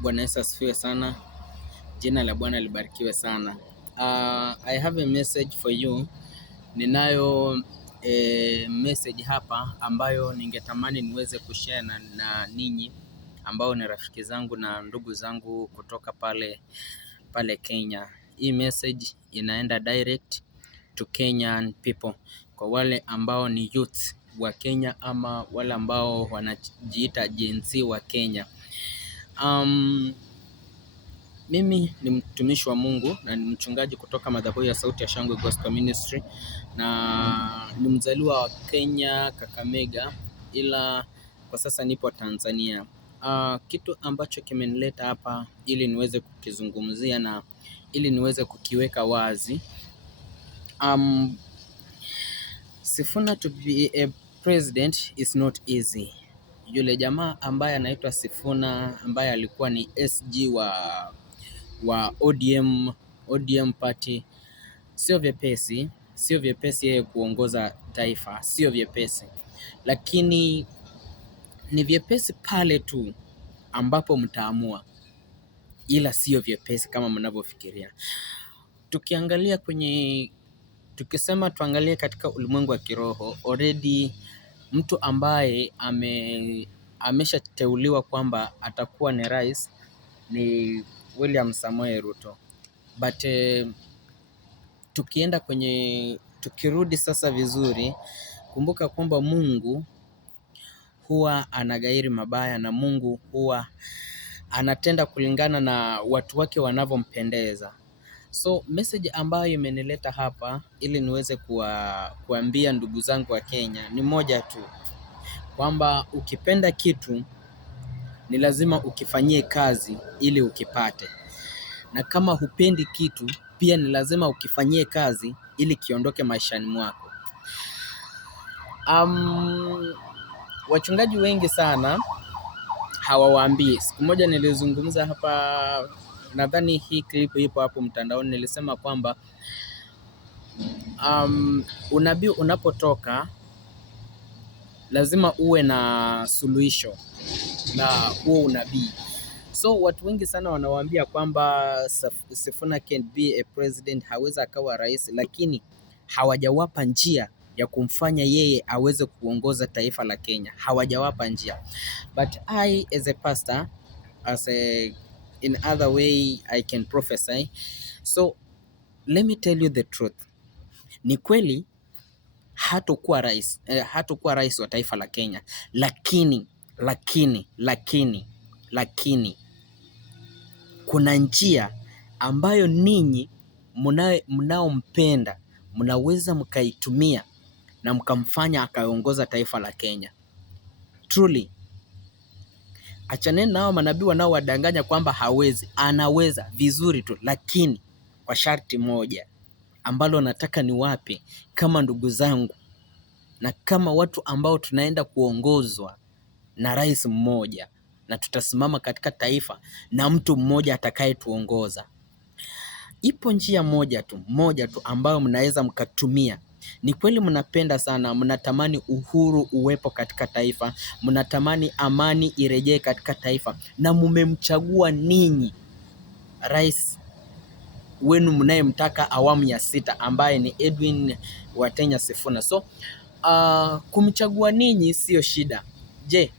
Bwana Yesu asifiwe sana. Jina la Bwana libarikiwe sana. I have a message for you. Ninayo message hapa ambayo ningetamani niweze kushare na ninyi ambao ni rafiki zangu na ndugu zangu kutoka pale Kenya. Hii message inaenda direct to Kenyan people, kwa wale ambao ni youth wa Kenya ama wale ambao wanajiita Gen Z wa Kenya. Mimi ni mtumishi wa Mungu na ni mchungaji kutoka madhabahu ya Sauti ya Shangwe Gospel Ministry, na ni mzaliwa wa Kenya, Kakamega, ila kwa sasa nipo Tanzania. Kitu ambacho kimenileta hapa ili niweze kukizungumzia na ili niweze kukiweka wazi. Sifuna to be a president is not easy. Yule jamaa ambaye anaitwa Sifuna ambaye alikuwa ni SG wa ODM party, sio vyepesi yeye kuongoza taifa, sio vyepesi, lakini ni vyepesi pale tu ambapo mtaamua, ila sio vyepesi kama mnavyofikiria. Tukisema tuangalie katika ulimwengu wa kiroho, already mtu ambaye ameshateuliwa kwamba atakuwa ni rais ni William Samoei Ruto. But tukirudi sasa vizuri, kumbuka kwamba Mungu huwa anagairi mabaya na Mungu huwa anatenda kulingana na watu wake wanavyompendeza. So message ambayo imenileta hapa ili niweze kuambia ndugu zangu wa Kenya ni moja tu, kwamba ukipenda kitu ni lazima ukifanyie kazi ili ukipate, na kama hupendi kitu pia ni lazima ukifanyie kazi ili kiondoke maishani mwako. Wachungaji wengi sana hawawaambii. Siku moja nilizungumza hapa, nadhani hii clip ipo hapo mtandaoni, nilisema kwamba unabii unapotoka lazima uwe na suluhisho la huo unabii. So watu wengi sana wanawaambia kwamba Sifuna can be a president, hawezi akawa rais, lakini hawajawapa njia ya kumfanya yeye aweze kuongoza taifa la Kenya. Hawajawapa njia. But I as a pastor, in other way I can prophesy. So let me tell you the truth. Ni kweli hatakuwa rais wa taifa la Kenya, lakini kuna njia ambayo ninyi mnaompenda mnaweza mkaitumia na mkamfanya akaongoza taifa la Kenya. Truly, achaneni nao manabii wanaowadanganya kwamba hawezi. Anaweza vizuri tu, lakini kwa sharti moja ambalo nataka niwape kama ndugu zangu na kama watu ambao tunaenda kuongozwa na rais mmoja, na tutasimama katika taifa na mtu mmoja atakayetuongoza. Ipo njia moja tu ambayo mnaweza mkatumia. Ni kweli mnapenda sana, mnatamani uhuru uwepo katika taifa, mnatamani amani irejee katika taifa, na mmemchagua ninyi rais wenu mnayemtaka awamu ya 6 ambaye ni Edwin Watenya Sifuna. So kumchagua ninyi sio shida. Je,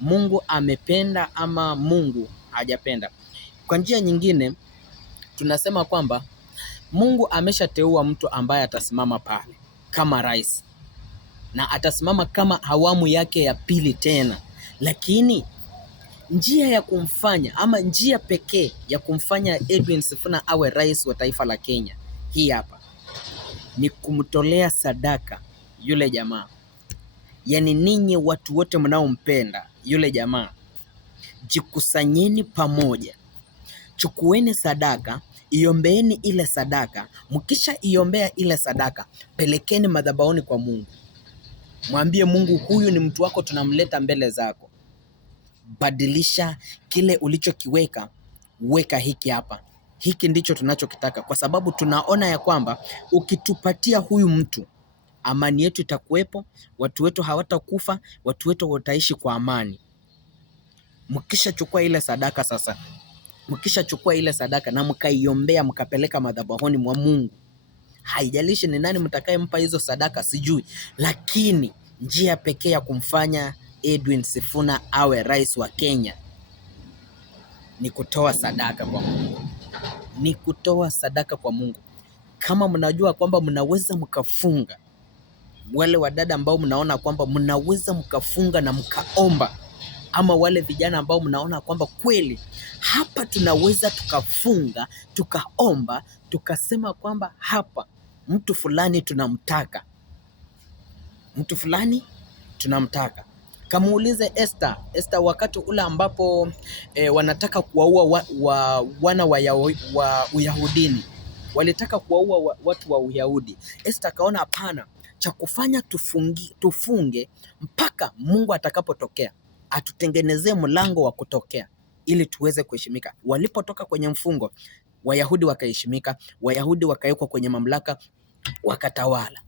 Mungu amependa ama Mungu hajapenda? Kwa njia nyingine tunasema kwamba Mungu ameshateua mtu ambaye atasimama pale kama rais na atasimama kama awamu yake ya 2 tena, lakini njia ya kumfanya ama njia pekee ya kumfanya Edwin Sifuna awe rais wa taifa la Kenya hii hapa ni kumtolea sadaka yule jamaa. Yaani ninyi watu wote mnaompenda yule jamaa, jikusanyeni pamoja, chukueni sadaka, iombeeni ile sadaka. Mkisha iombea ile sadaka, pelekeni madhabahuni kwa Mungu. Mwambie Mungu, huyu ni mtu wako, tunamleta mbele zako. Badilisha kile ulichokiweka, weka hiki hapa. Hiki ndicho tunachokitaka, kwa sababu tunaona ya kwamba ukitupatia huyu mtu, amani yetu itakuwepo, watu wetu hawatakufa, watu wetu wataishi kwa amani. Mkishachukua ile sadaka sasa, mkishachukua ile sadaka na mkaiombea, mkapeleka madhabahuni mwa Mungu, haijalishi ni nani mtakayempa hizo sadaka sijui, lakini njia pekee ya kumfanya Edwin Sifuna awe rais wa Kenya ni kutoa sadaka kwa Mungu. Ni kutoa sadaka kwa Mungu. Kama mnajua kwamba mnaweza mkafunga, wale wadada ambao mnaona kwamba mnaweza mkafunga na mkaomba, ama wale vijana ambao mnaona kwamba kweli hapa tunaweza tukafunga, tukaomba, tukasema kwamba hapa mtu fulani tunamtaka, mtu fulani tunamtaka. Kamuulize Esther wakati ule ambapo wanataka kuwaua wana wa Uyahudini, walitaka kuwaua watu wa Uyahudi. Esther akaona hapana, cha kufanya tufunge mpaka Mungu atakapotokea, atutengenezee mlango wa kutokea ili tuweze kuheshimika. Walipotoka kwenye mfungo, Wayahudi wakaheshimika, Wayahudi wakawekwa kwenye mamlaka, wakatawala.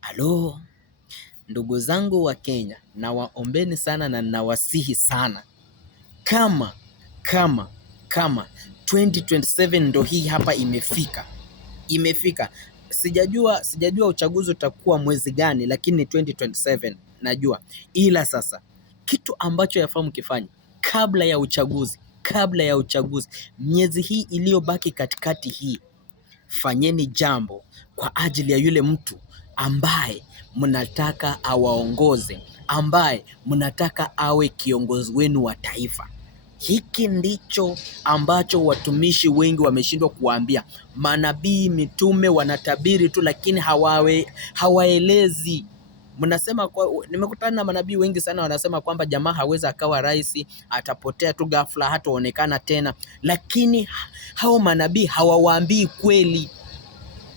Halo ndugu zangu wa Kenya, na waombeni sana na nawasihi sana, kama 2027 ndo hii hapa imefika. Sijajua uchaguzi utakuwa mwezi gani, lakini 2027 najua. Ila sasa kitu ambacho yafaa mkifanya kabla ya uchaguzi, miezi hii iliyobaki katikati hii, fanyeni jambo kwa ajili ya yule mtu ambaye mnataka awaongoze, ambaye mnataka awe kiongozi wenu wa taifa. Hiki ndicho ambacho watumishi wengi wameshindwa kuwaambia. Manabii, mitume wanatabiri tu, lakini hawaelezi. Mnasema nimekutana na manabii wengi sana wanasema kwamba jamaa hawezi akawa rais, atapotea tu ghafla, hataonekana tena. Lakini hao manabii hawawaambii kweli.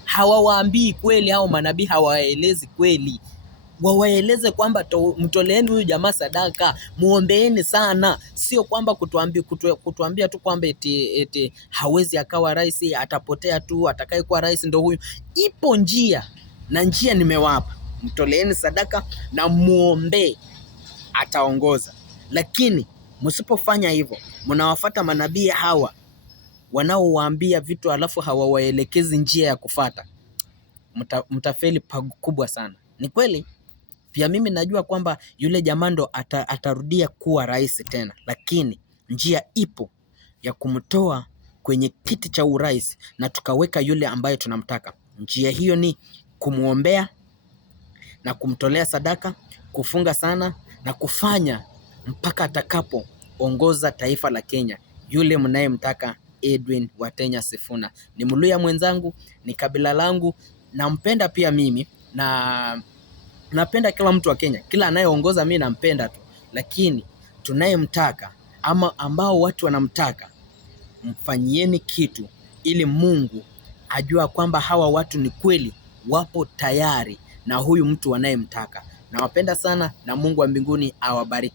Hao manabii hawaelezi kweli. Wawaeleze kwamba mtoleeni huyu jamaa sadaka, muombeeni sana. Sio kwamba kutuambia tu kwamba eti hawezi akawa rais, atapotea tu, atakayekuwa rais ndo huyu. Ipo njia, na njia nimewapa. Mtoleeni sadaka na muombe, ataongoza. Lakini msipofanya hivyo, mnawafuata manabii hawa wanaowaambia vitu alafu hawawaelekezi njia ya kufata, mtafeli pakubwa sana. Ni kweli pia mimi najua kwamba yule jamaa ndo atarudia kuwa rais tena, lakini njia ipo ya kumtoa kwenye kiti cha urais na tukaweka yule ambaye tunamtaka. Njia hiyo ni kumuombea na kumtolea sadaka, kufunga sana na kufanya mpaka atakapoongoza taifa la Kenya, yule mnayemtaka Edwin Watenya Sifuna. Ni Mluya mwenzangu, ni kabila langu, nampenda pia mimi, na napenda kila mtu wa Kenya. Kila anayeongoza mimi nampenda tu, lakini tunayemtaka ama ambao watu wanamtaka, mfanyieni kitu ili Mungu ajua kwamba hawa watu ni kweli wapo tayari na huyu mtu wanayemtaka. Nawapenda sana na Mungu wa mbinguni awabariki.